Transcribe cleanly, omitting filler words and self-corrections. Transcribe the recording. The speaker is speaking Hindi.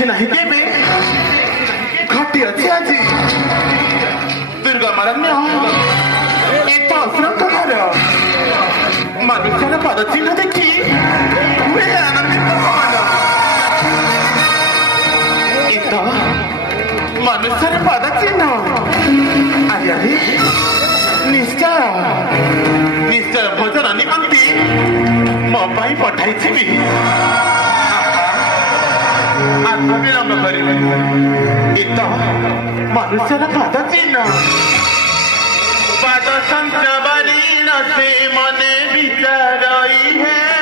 देखी नहीं केबे घाटी अच्छी आजी दुर्गा मारण्य एक असुरंग घर मनुष्य पद चिन्ह देखी मैं आनंदित मनुष्य पद चिन्ह अरे अरे निश्चय निश्चय भोजन निमंती मो पाई पठाई थी विलंब करी मनुष्य पद चिन्ह पद संत बरी न से मने विचार है